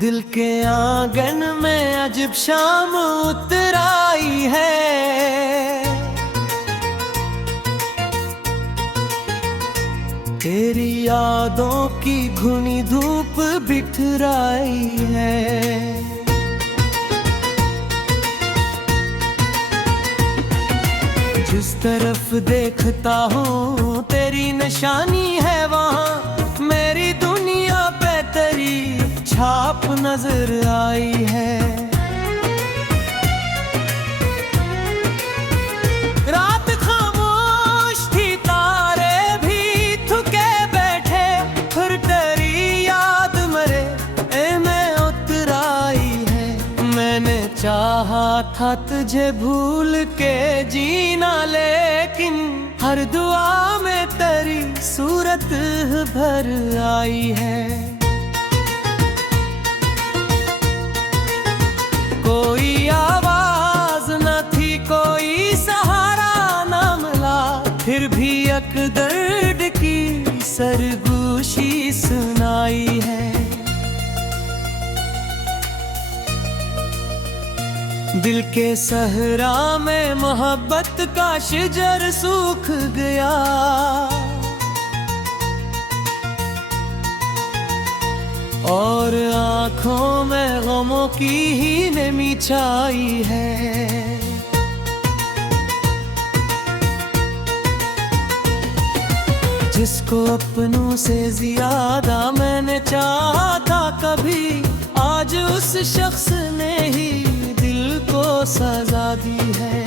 दिल के आंगन में अजब शाम उतर आई है। तेरी यादों की घुनी धूप बिखराई है। जिस तरफ देखता हूँ तेरी निशानी है, वहाँ मेरी दुनिया पे तेरी छाप नजर आई है। रात खामोश थी, तारे भी थके बैठे, फिर तेरी याद मरे में उतर आई है। मैंने चाहा था तुझे भूल के जीना, लेकिन हर दुआ में तेरी सूरत भर आई है। कोई आवाज न थी, कोई सहारा न मिला, फिर भी एक दर्द की सरगोशी सुनाई है। दिल के सहरा में मोहब्बत का शजर सूख गया, और आँखों में गमों की ही नमी छाई है। जिसको अपनों से ज्यादा मैंने चाहा था कभी, आज उस शख्स ने ही दिल को सजा दी है।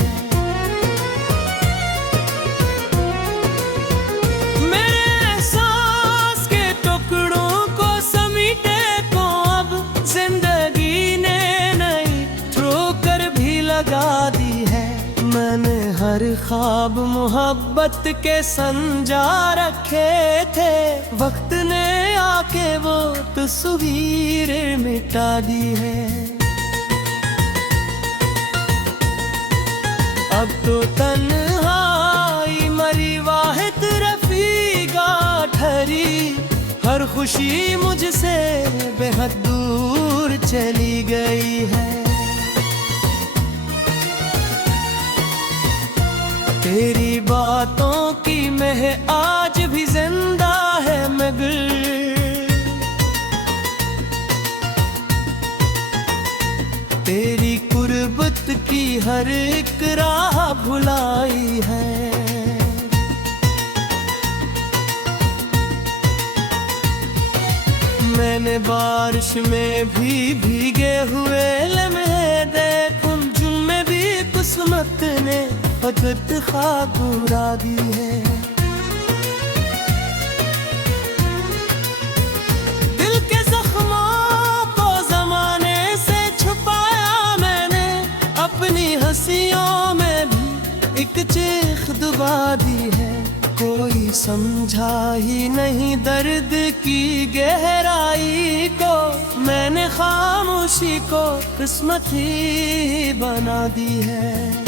मेरे एहसास के टुकड़ों को समीटे को अब जिंदगी ने नई ठोकर भी लगा दी है। मैंने हर ख्वाब मोहब्बत के संजा रखे थे, वक्त ने आके वो तस्वीर मिटा दी है। अब तो तन्हाई मरी वाहिद रफीका ठहरी, हर खुशी मुझसे बेहद दूर चली गई है। तेरी बातों की मेह आज भी जिंदा है, मगर तेरी कुर्बत की हर एक राह भुलाई है। मैंने बारिश में भी भीगे हुए लम्हे देखूं, जिनमें भी किस्मत ने फकत खाक उड़ा दी है। दिल के जख्मों को जमाने से छुपाया मैंने, अपनी हंसियों में भी एक चीख दबा दी है। कोई समझा ही नहीं दर्द की गहराई को, मैंने खामोशी को किस्मत ही बना दी है।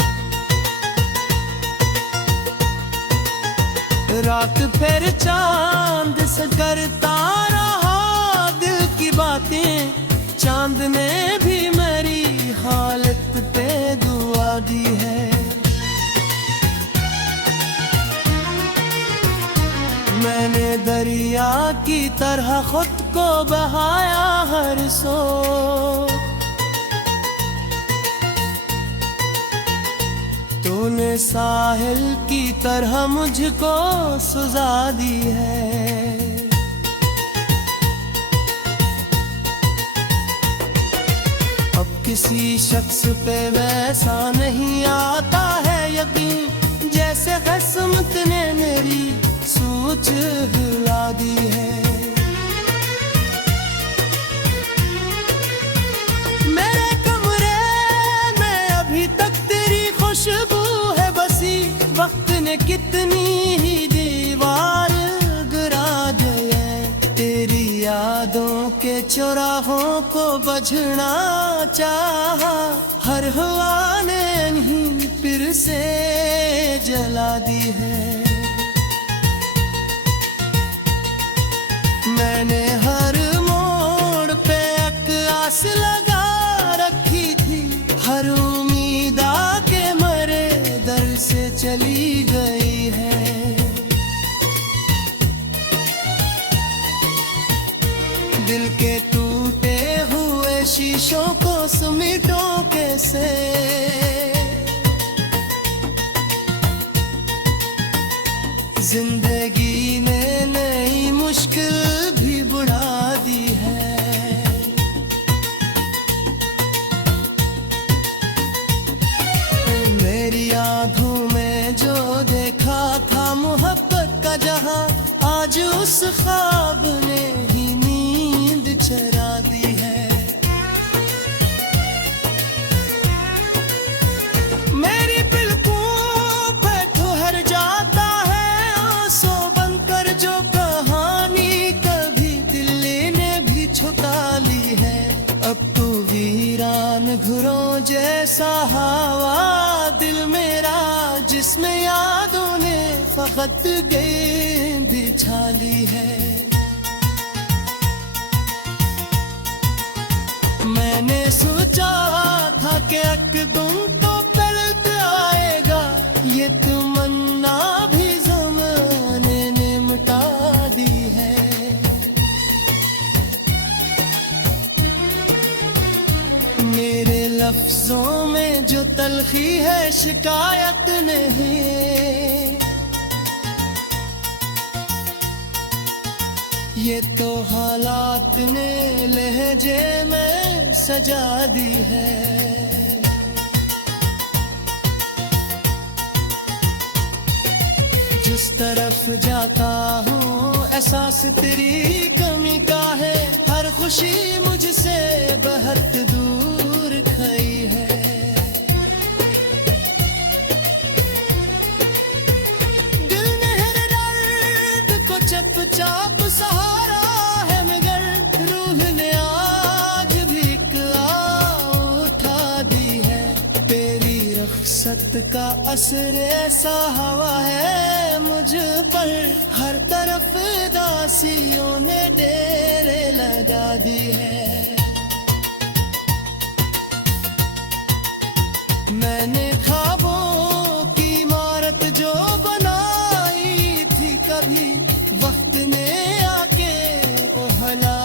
रात फिर चांद से करता रहा दिल की बातें, चांद ने भी मेरी हालत पे दुआ दी है। मैंने दरिया की तरह खुद को बहाया हर सो, तूने साहिल की तरह मुझको सुझा दी है। अब किसी शख्स पे वैसा नहीं आता है यकीन, जैसे किस्मत ने मेरी सोच हिला दी है। मेरे कमरे में अभी तक तेरी खुशबू है बसी, वक्त ने कितनी ही दीवार गिरा दी है। तेरी यादों के चौराहों को बजना चाहा, हर हवा ने नहीं फिर से जला दी है। मैंने हर मोड़ पे एक शीशों को समेटो कैसे। जिंदगी ने नई मुश्किल भी बढ़ा दी है। मेरी आँखों में जो देखा था मोहब्बत का जहां, आज उस ख्वाब ने ही नींद चरा दी है। मेरी पलकों पे ठहर जाता है आंसू बनकर जो कहानी कभी दिल ने भी छुपा ली है। अब तो वीरान घरों जैसा हवा दिल मेरा, जिसमें यादों ने फकत गेंद बिछा ली है। मैंने सोचा था कि एक दिन तो पलट आएगा, ये तमन्ना भी ज़माने ने मिटा दी है। मेरे लफ्जों में जो तलखी है शिकायत नहीं, ये तो हालात ने लहजे में सजा दी है। जिस तरफ जाता हूँ एहसास तेरी कमी का है, हर खुशी मुझसे बहुत दूर खई है। दिल ने हर दर्द को चुपचाप सहारा है, मगर रूह ने आज भी उठा दी है। तेरी रख्सत का असर ऐसा हवा है मुझ पर, हर तरफ दासियों ने डेरे लगा दी है। मैंने ख्वाबों की इमारत जो बनाई थी, कभी वक्त ने आके वो हिला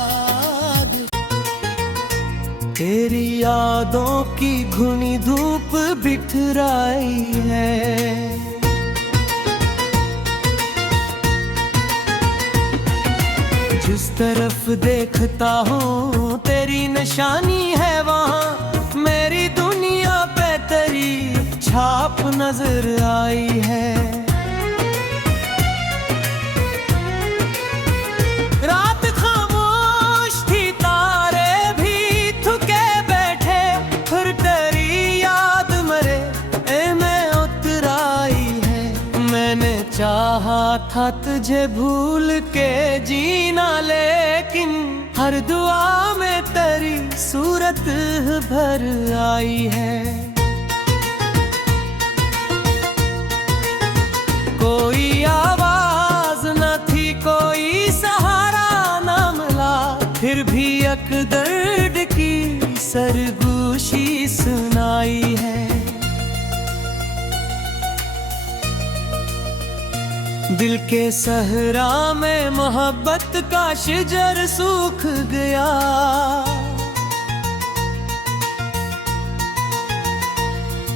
दी। तेरी यादों की घुनी धूप बिखराई है। जिस तरफ देखता हूँ तेरी निशानी है, वहाँ मेरी दुनिया पे तेरी छाप नजर आई है। रात खामोश थी, तारे भी थके बैठे, फिर तेरी याद मरे में उतर आई है। मैंने चाहा था तुझे भूल के जीना, लेकिन हर दुआ में तेरी सूरत भर आई है। कोई आवाज न थी, कोई सहारा न मिला, फिर भी एक दर्द की सरगोशी सुनाई है। दिल के सहरा में मोहब्बत का शजर सूख गया,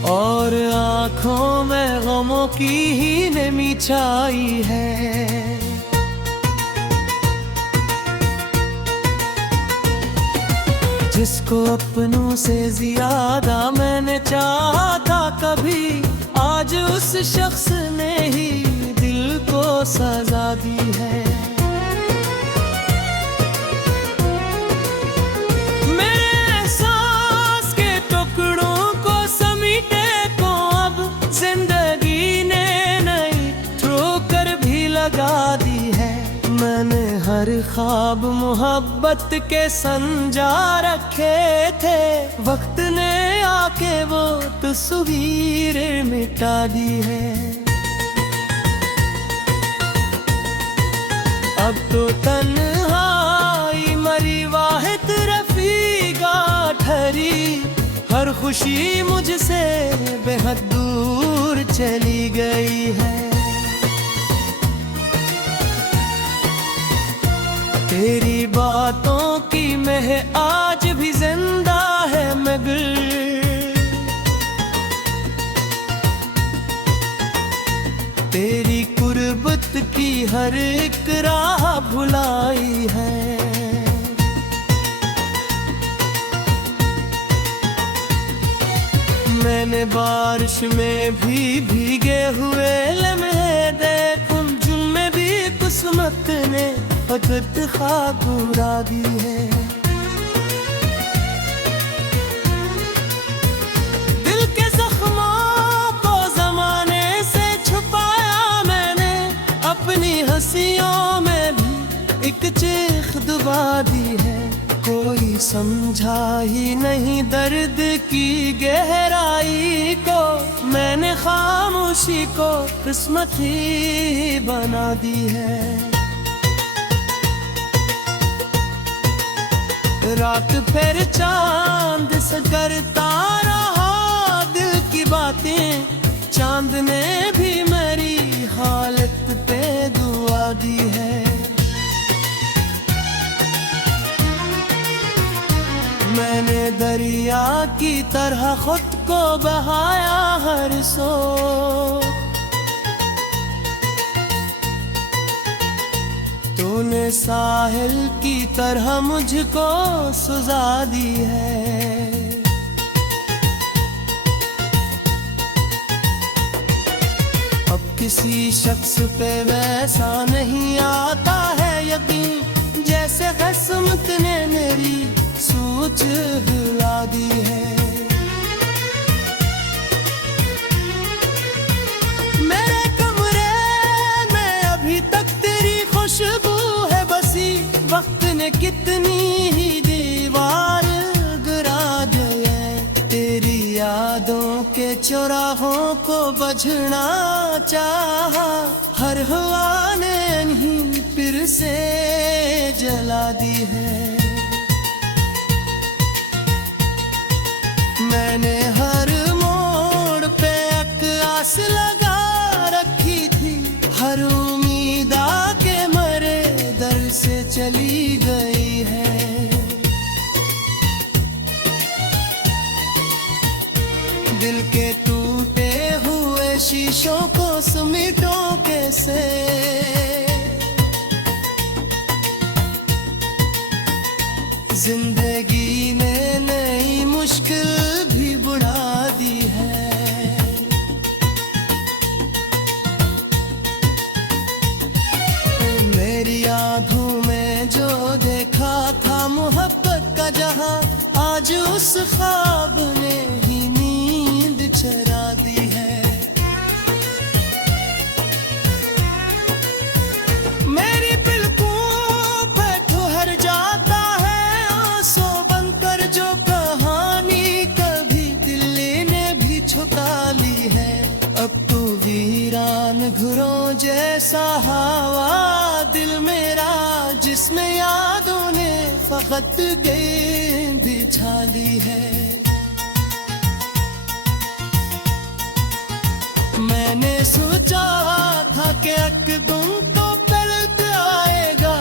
और आँखों में गमों की ही नमी छाई है। जिसको अपनों से ज्यादा मैंने चाहा था कभी, आज उस शख्स ने ही दिल को सजा दी है। मेरे एहसास के टुकड़ों को समीटे को अब जिंदगी ने नई ठोकर भी लगा दी है। मैंने हर ख्वाब मोहब्बत के संजा रखे थे, वक्त ने आके वो तस्वीरें मिटा दी है। अब तो तन्हाई मरी वाहिद रफीका ठहरी, हर खुशी मुझसे बेहद दूर चली गई है। तेरी बातों की मैं आज भी जिंदा पर एक राह भुलाई है। मैंने बारिश में भी भीगे हुए लम्हे देख, जिनमें भी किस्मत ने फकत खाक उड़ा दी है। दिल के जख्मों को जमाने से छुपाया मैंने, अपनी हंसियों में भी एक चीख दबा दी है। कोई समझा ही नहीं दर्द की गहराई को, मैंने खामोशी को किस्मत ही बना दी है। रात फिर चांद से करता रहा दिल की बातें, चांद ने भी मेरी हालत पे दुआ दी है। मैंने दरिया की तरह खुद को बहाया हर सो, तूने साहिल की तरह मुझको सुझा दी है। अब किसी शख्स पे वैसा नहीं आता है यकीन, जैसे किस्मत ने मेरी सोच हिला दी है। मेरे कमरे में अभी तक तेरी खुशबू है बसी, वक्त ने कितनी ही दीवार गिरा दिए। तेरी यादों के चौराहों को बजना चाहा, हर हवा ने इन्हीं फिर से जला दी है। मैंने हर मोड़ पे एक आस लगा रखी थी, हर उम्मीद आके मरे दर से चली गई है। दिल के टूटे हुए शीशों को समेटो कैसे, जिंदगी ने नई मुश्किल भी बढ़ा दी है। मेरी आँखों में जो देखा था मोहब्बत का जहां, आज उस ख्वाब ने ही नींद चरा दी है। मेरी पलकों पे ठहर जाता है आंसू बनकर, जो कहानी कभी दिल ने भी छुपा ली है। अब तो वीरान घरों जैसा हवा दिल मेरा, जिसमें यादों ने फकत गेंद बिछा ली है। मैंने सोचा था कि एक दिन तो पलट आएगा,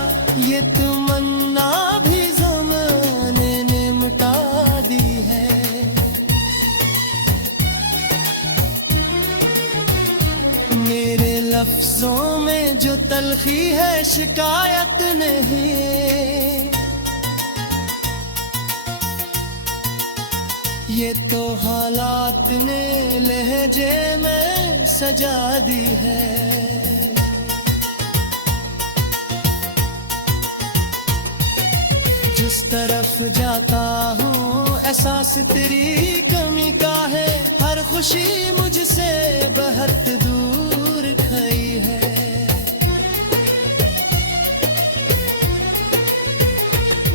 ये तमन्ना भी ज़माने ने मिटा दी है। मेरे लफ्जों में जो तलखी है शिकायत नहीं, ये तो हालात ने लहजे में सजा दी है। जिस तरफ जाता हूँ एहसास तेरी कमी का है, हर खुशी मुझसे बहुत दूर खई है।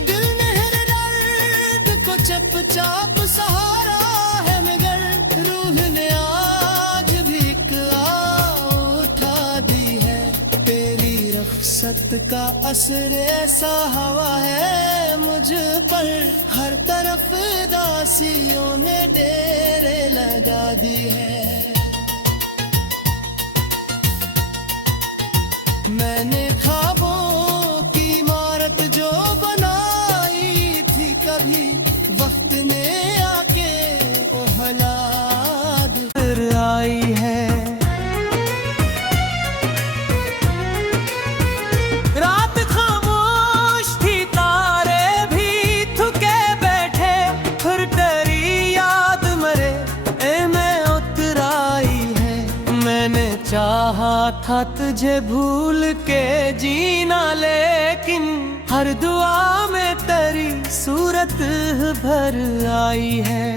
दिल ने हर दर्द को चुपचाप सहारा है, मगर रूह ने आज भी एक उठा दी है। तेरी रख्सत का असर ऐसा हवा है मुझ पर, हर तरफ दासियों ने डेरे लगा दी है। मैंने ख्वाबों की इमारत जो बनाई थी, कभी वक्त ने आके वो हालात आई है। था तुझे भूल के जीना, लेकिन हर दुआ में तेरी सूरत भर आई है।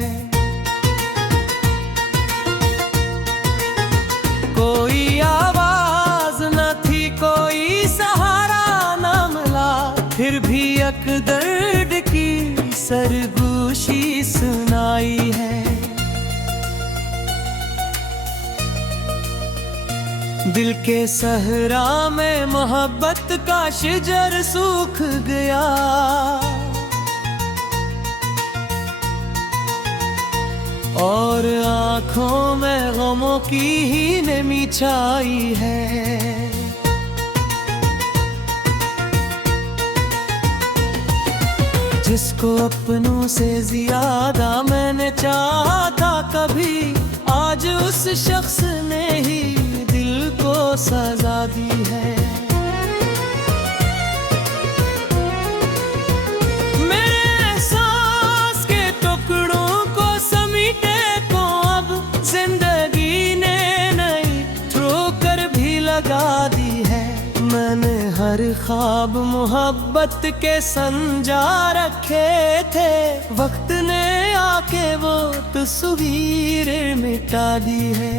कोई आवाज न थी, कोई सहारा न मिला, फिर भी एक दर्द की सरगोशी सुनाई है। दिल के सहरा में मोहब्बत का शजर सूख गया, और आँखों में गमों की ही नमी छाई है। जिसको अपनों से ज्यादा मैंने चाहा था कभी, आज उस शख्स ने ही दिल को सजा दी है। मेरे एहसास के टुकड़ों को समीटे को अब जिंदगी ने नई ठोकर भी लगा दी है। मैंने हर ख्वाब मोहब्बत के संजा रखे थे, वक्त ने आके वो तस्वीर मिटा दी है।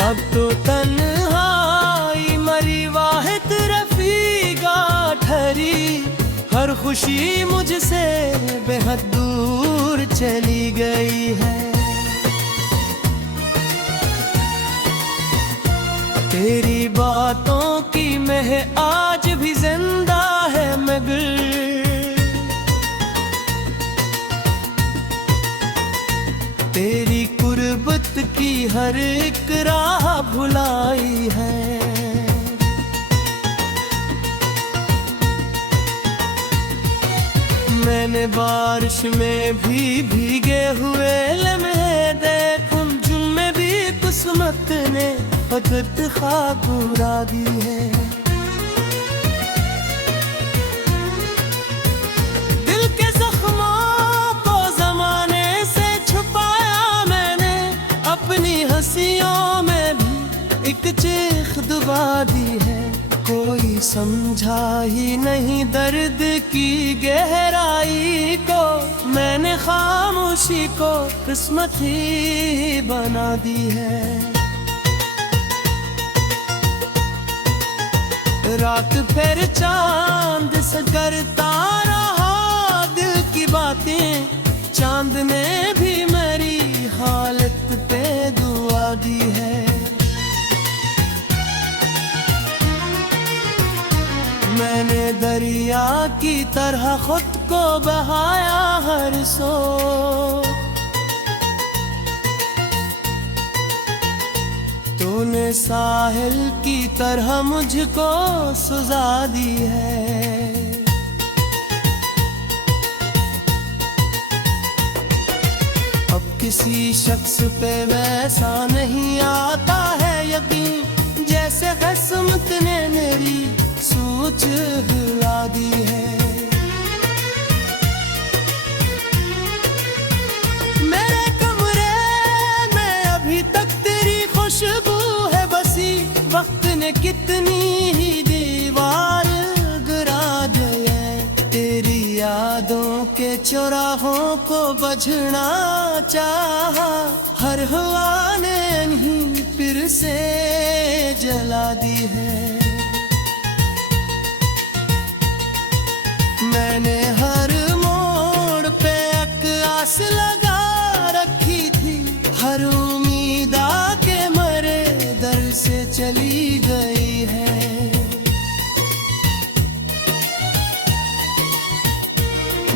अब तो तन्हाई मरी वाहिद रफीका ठहरी, हर खुशी मुझसे बेहद दूर चली गई है। तेरी बातों की मेह आज भी जिंदा है, मगर तेरी कुर्बत की हर एक राह भुलाई है। मैंने बारिश में भी भीगे हुए लम्हे देख, उन जिनमें भी किस्मत ने फकत खाक उड़ा दी है। दिल के जख्मों को जमाने से छुपाया मैंने, अपनी हंसियों में भी एक चीख दबा दी है। कोई समझा ही नहीं दर्द की गहराई को, मैंने खामोशी को किस्मत ही बना दी है। रात फिर चांद से करता रहा दिल की बातें, चांद ने भी मेरी हालत पे दुआ दी है। मैंने दरिया की तरह खुद को बहाया हर सो, तूने साहिल की तरह मुझको सुझा दी है। अब किसी शख्स पे वैसा नहीं आता है यकीन, जैसे किस्मत ने मेरी सोच हिला दी है। मेरे कमरे में अभी तक तेरी खुशबू है बसी, वक्त ने कितनी ही दीवार गिरा दी है। तेरी यादों के चौराहों को बजना चाहा, हर हवा ने नहीं फिर से जला दी है। मैंने हर मोड़ पे एक आस लगा रखी थी, हर उम्मीद आके मरे दर से चली गई है।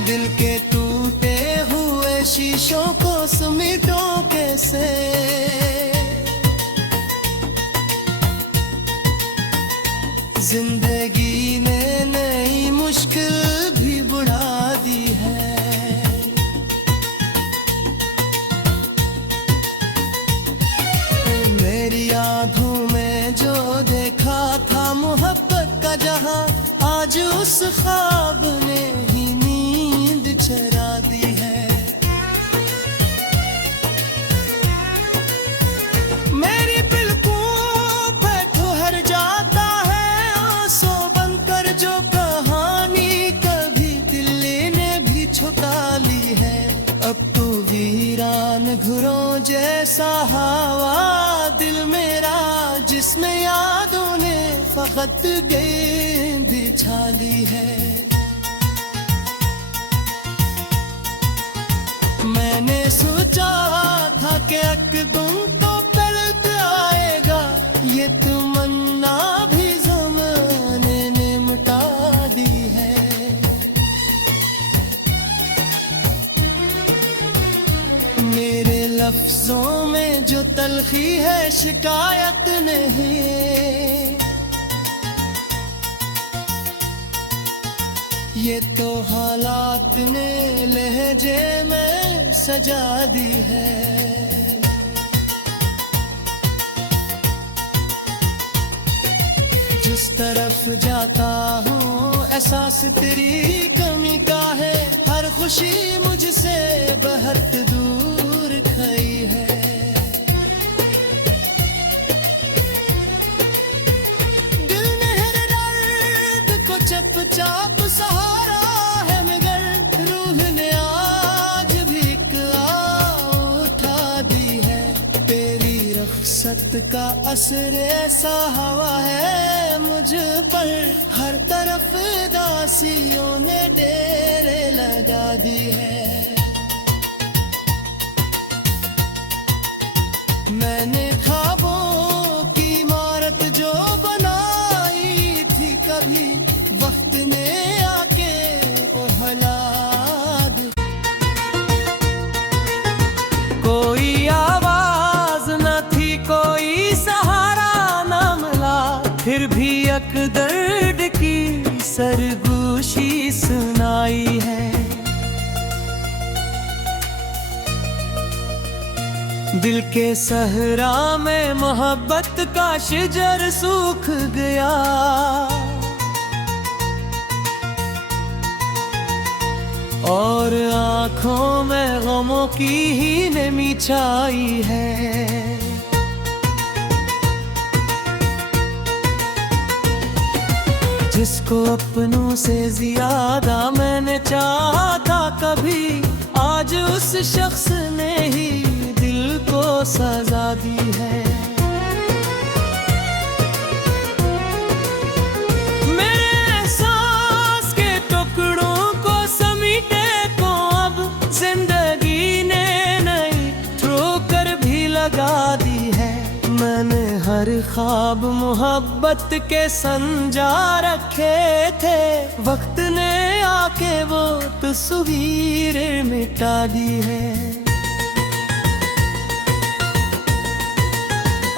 दिल के टूटे हुए शीशों को समेटो कैसे, जिंदगी ने नई मुश्किल भी बढ़ा दी है। मेरी आँखों में जो देखा था मोहब्बत का जहां, आज उस ख्वाब ने ही नींद चरा दी है। सा हवा दिल मेरा, जिसमें यादों ने फकत गेंद बिछाली है। मैंने सोचा था कि एक दिन तो पलट आएगा, ये तमन्ना भी ज़माने ने मिटा दी है। मेरे लफ्जों में जो तलखी है शिकायत नहीं, ये तो हालात ने लहजे में सजा दी है। जिस तरफ जाता हूँ एहसास तेरी कमी का है, हर खुशी मुझसे बहुत दूर खई है। दिल ने हर दर्द को चुपचाप सहारा है, मगर रूह ने आज भी एक आह उठा दी है। तेरी रख्सत का असर ऐसा हवा है मुझ पर, हर तरफ दासियों ने डेरे लगा दी है। मैंने ख्वाबों की इमारत जो बनाई थी, कभी वक्त ने आके ओहला दी। कोई आवाज न थी, कोई सहारा न मिला, फिर भी एक दर्द की सरगोशी सुनाई है। दिल के सहरा में मोहब्बत का शजर सूख गया, और आँखों में गमों की ही नमी छाई है। जिसको अपनों से ज्यादा मैंने चाहा था कभी, आज उस शख्स ने ही दिल को सजा दी है। मेरे एहसास के टुकड़ों को समीटे को अब जिंदगी ने नई ठोकर भी लगा दी है। मैंने हर ख्वाब मोहब्बत के संजा रखे थे, वक्त ने आके वो तस्वीरें मिटा दी है।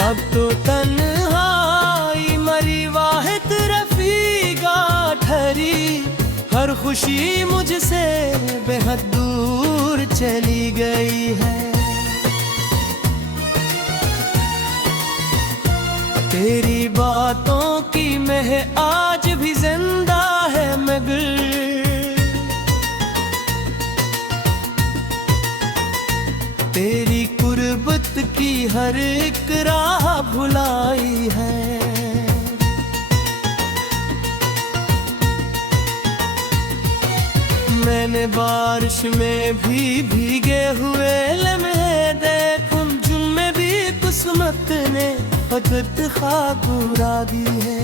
अब तो तन्हाई मरी वाहिद रफीका ठहरी, हर खुशी मुझसे बेहद दूर चली गई है। तेरी बातों की मेह आज भी जिंदा है, मगर तेरी कुर्बत की हर एक राह भुलाई है। मैंने बारिश में भी भीगे हुए लम्हे देख, जिनमें भी किस्मत ने फकत खाक उड़ा दी है।